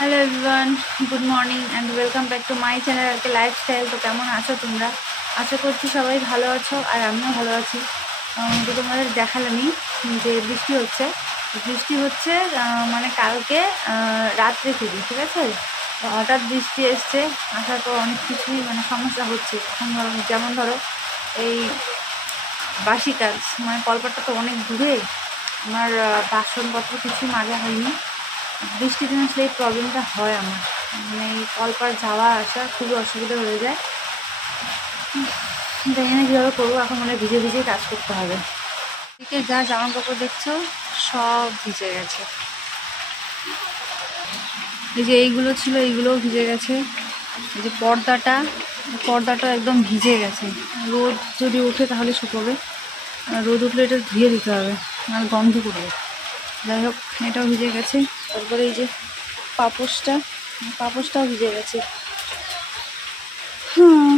Hello everyone, good morning and welcome back to my channel R K Lifestyle. তো কেমন আছো তোমরা? আশা করছি সবাই ভালো আছো আর আমিও ভালো আছি। তো তোমাদের দেখালামই যে বৃষ্টি হচ্ছে। মানে কালকে রাত্রে থেকে, ঠিক আছে? তো হঠাৎ বৃষ্টি এসছে, আসা তো অনেক কিছুই মানে সমস্যা হচ্ছে। এখন যেমন ধরো এই বাসি কাজ, মানে কলপাটটা তো অনেক দূরে, আমার বাসনপত্র কিছুই মাজা হয়নি। বৃষ্টির দিন আসলে এই প্রবলেমটা হয় আমার, মানে এই কলপার যাওয়া আসা খুবই অসুবিধা হয়ে যায়। জানি না কীভাবে করবো, এখন মানে ভিজে ভিজে কাজ করতে হবে। এদিকে যা জামা কাপড় দেখছো সব ভিজে গেছে। এই যে এইগুলো ছিল, এইগুলোও ভিজে গেছে। এই যে পর্দাটা একদম ভিজে গেছে। রোদ যদি ওঠে তাহলে শুকোবে, আর রোদ উঠলে এটা ধুয়ে দিতে হবে, আর গন্ধ করবে। যাই হোক, এটাও ভিজে গেছে। তারপরে এই যে পাপোশটাও ভিজে গেছে। হুম।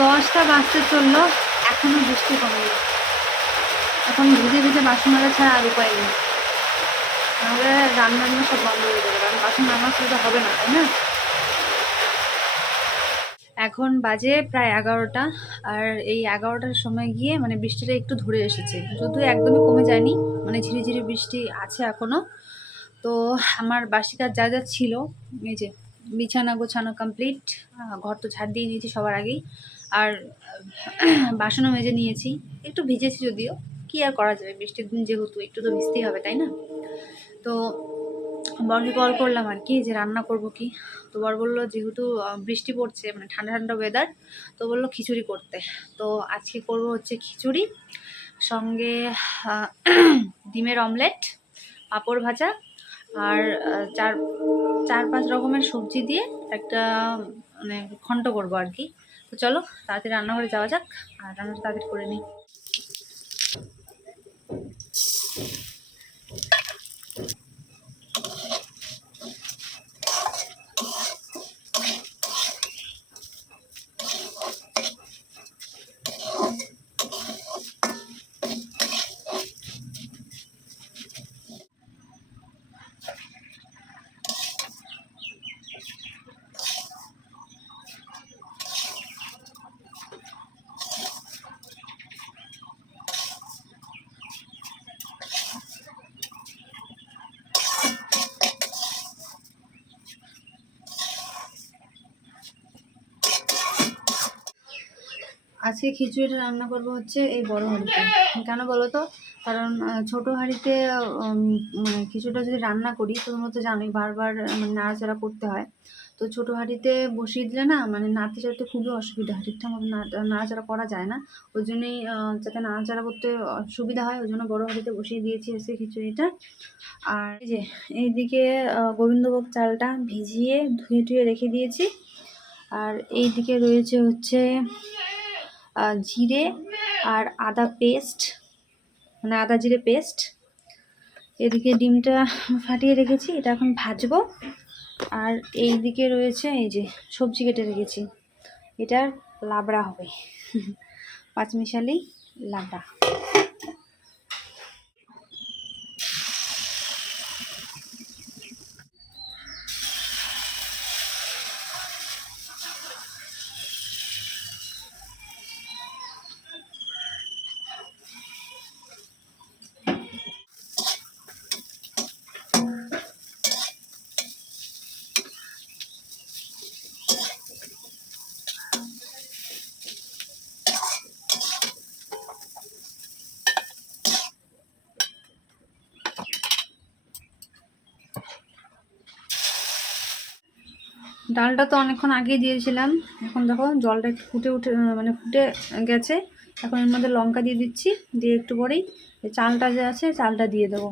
10টা বাজতে চললো, এখনো বৃষ্টি কমেনি। এখন ভিজে ভিজে বাসন মাজা ছাড়া আর উপায় নেই, নাহলে রান্না সব বন্ধ হয়ে যাবে, কারণ বাসন রান্না সুবিধা হবে না, তাই না? এখন বাজে প্রায় 11টা। আর এই 11টার সময় গিয়ে মানে বৃষ্টিটা একটু ধরে এসেছে, যদিও একদমই কমে যায়নি, মানে ঝিরিঝিরি বৃষ্টি আছে এখনো। তো আমার বাসি কাজ যা যা ছিল, এই যে বিছানা গোছানো কমপ্লিট, ঘর তো ঝাড় দিয়ে নিয়েছি সবার আগেই, আর বাসনও মেজে নিয়েছি। একটু ভিজেছি যদিও, কি আর করা যাবে, বৃষ্টির দিন যেহেতু একটু তো ভিজতেই হবে, তাই না? তো বরকে কল করলাম আর কি, যে রান্না করব কি। তো বর বললো যেহেতু বৃষ্টি পড়ছে, মানে ঠান্ডা ঠান্ডা ওয়েদার, তো বললো খিচুড়ি করতে। তো আজকে করব হচ্ছে খিচুড়ি, সঙ্গে আহ, ডিমের অমলেট, পাঁপড় ভাজা, আর চার চার পাঁচ রকমের সবজি দিয়ে একটা মানে ঘন্ট করবো আর কি। তো চলো তাড়াতাড়ি রান্নাঘরে যাওয়া যাক, আর রান্নাটা তাড়াতাড়ি করে নিই। 'আজকে খিচুড়িটা রান্না করবো হচ্ছে এই বড় হাঁড়িতে। কেন বলো তো? কারণ ছোটো হাঁড়িতে মানে খিচুড়িটা যদি রান্না করি, তো তোমরা তো জানোই বারবার মানে নাড়াচাড়া করতে হয়। তো ছোটো হাঁড়িতে বসিয়ে দিলে না, মানে নাড়তে চাড়তে খুবই অসুবিধা হয়, ঠিকঠাক মতো নাড়াচাড়া করা যায় না। ওই জন্যই যাতে নাড়াচাড়া করতে সুবিধা হয়, ওই জন্য বড় হাঁড়িতে বসিয়ে দিয়েছি আজকে খিচুড়িটা। আর এই যে এইদিকে গোবিন্দভোগ চালটা ভিজিয়ে ধুয়ে টুয়ে রেখে দিয়েছি। আর এইদিকে রয়েছে হচ্ছে জিরে আর আদা পেস্ট, মানে আদা জিরে পেস্ট। এদিকে ডিমটা ফাটিয়ে রেখেছি, এটা এখন ভাজবো। আর এই দিকে রয়েছে এই যে সবজি কেটে রেখেছি, এটার লাবড়া হবে পাঁচমিশালি লাবড়া। ডালটা তো অনেকক্ষণ আগেই দিয়েছিলাম, এখন দেখো জলটা একটু ফুটে মানে ফুটে গেছে। এখন এর মধ্যে লঙ্কা দিয়ে দিচ্ছি, দিয়ে একটু পরেই চালটা যে আছে চালটা দিয়ে দেবো।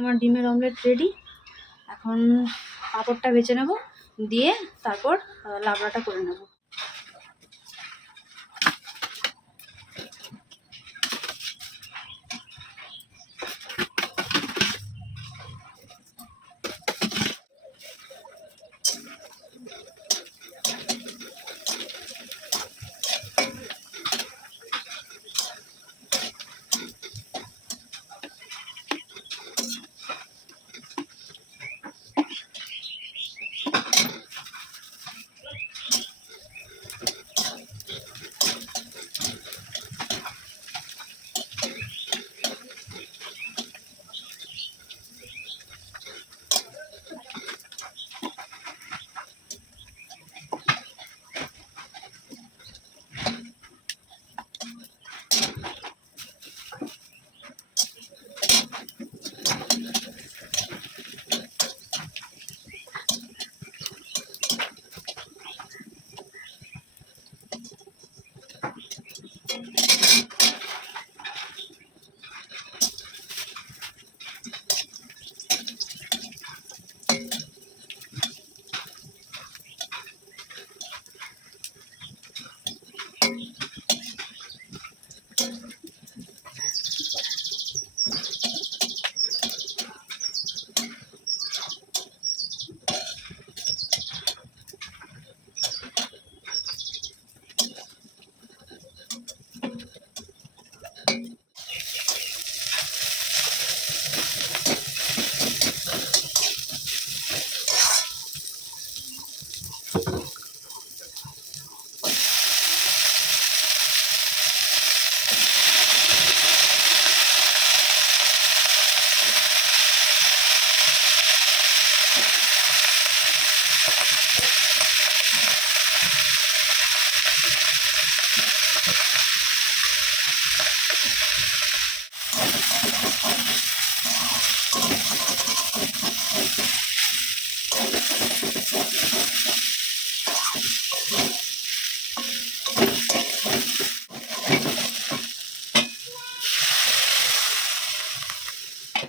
আমার ডিমের অমলেট রেডি। এখন পাঁপড়টা বেছে নেব, দিয়ে তারপর লাবড়াটা করে নেব।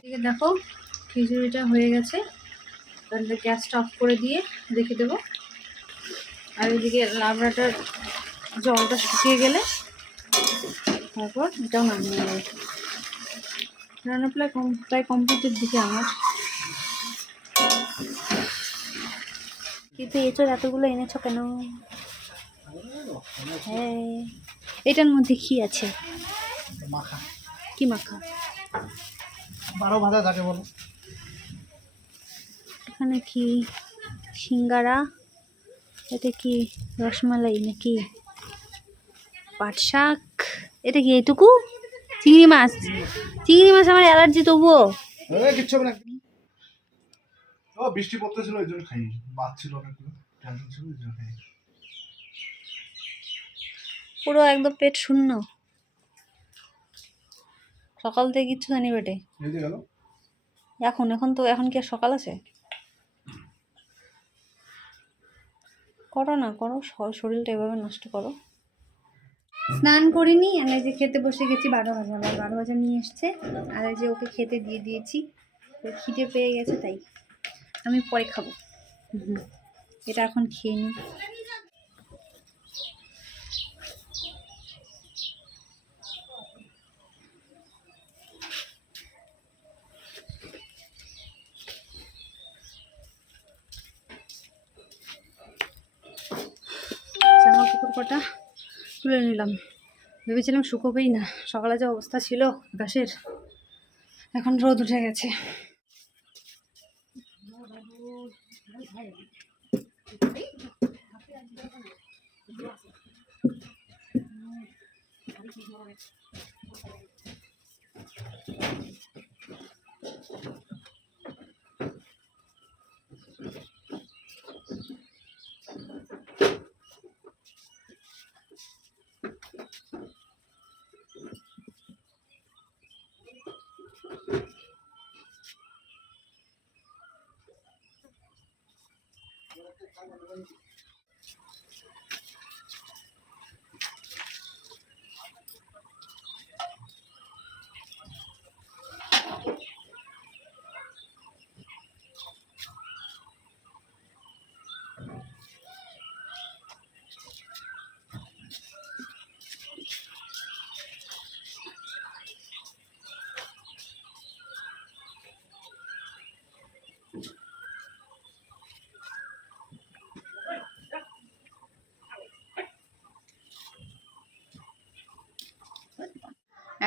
এদিকে দেখো খিচুড়িটা হয়ে গেছে, তাহলে গ্যাসটা অফ করে দিয়ে রেখে দেবো। আর এদিকে লাবড়াটার জলটা শুকিয়ে গেলে তারপর এটাও নামিয়ে নেবে। রান্না প্রায় কমপ্লিটের দিকে আমার। কিন্তু এঁচড় এতগুলো এনেছো কেন? হ্যাঁ, এটার মধ্যে কি আছে? মাখা। কি মাখা? 12 ভাজা যাকে বলো। এখানে কি সিঙ্গারা? এটা কি রসমালাই নাকি পাট শাক? এটা কি এইটুকু? চিংড়ি মাছ। চিংড়ি মাছ আমার অ্যালার্জি, তবুও কিচ্ছু হবে না। ও বৃষ্টি পড়তেছিল ওই জন্য খাই, বাদ ছিল অনেকগুলো, টেনশন ছিল ওই জন্য খাই। পুরো একদম পেট শূন্য, সকাল থেকে কিচ্ছু জানি পেটে। এখন এখন কি আর সকাল আছে? করো না, করো, শরীরটা এভাবে নষ্ট করো। স্নান করিনি, আমি যে খেতে বসে গেছি 12 বাজা নিয়ে এসছে, আর এই যে ওকে খেতে দিয়ে দিয়েছি। খিদে পেয়ে গেছে তাই, আমি পরে খাবো। এটা এখন খেয়ে নিই। জামা কাপড় কটা তুলে নিলাম, ভেবেছিলাম শুকোবেই না, সকালে যে অবস্থা ছিল আকাশের, এখন রোদ উঠে গেছে।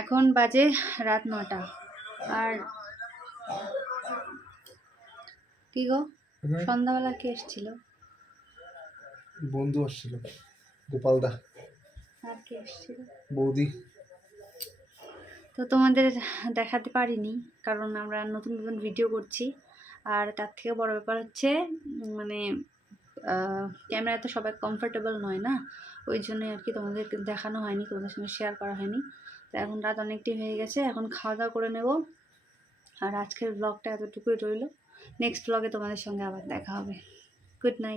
এখন বাজে রাত 9টা। আর কি গো, সন্ধ্যাবেলা কে এসেছিল? বন্ধু আসছিল, গোপালদা। আর কে এসেছিল? বৌদি। তো তোমাদের দেখাতে পারিনি, কারণ আমরা নতুন নতুন ভিডিও করছি। আর তার থেকে বড় ব্যাপার হচ্ছে মানে ক্যামেরাতে সবাই কমফোর্টেবল নয় না, ওই জন্য আর কি তোমাদেরকে দেখানো হয়নি, তোমাদের সঙ্গে শেয়ার করা হয়নি। তো এখন রাত অনেকটাই হয়ে গেছে, এখন খাওয়া দাওয়া করে নেব। আর আজকের ব্লগটা এতটুকুই রইল, নেক্সট ব্লগে তোমাদের সঙ্গে আবার দেখা হবে। Good night.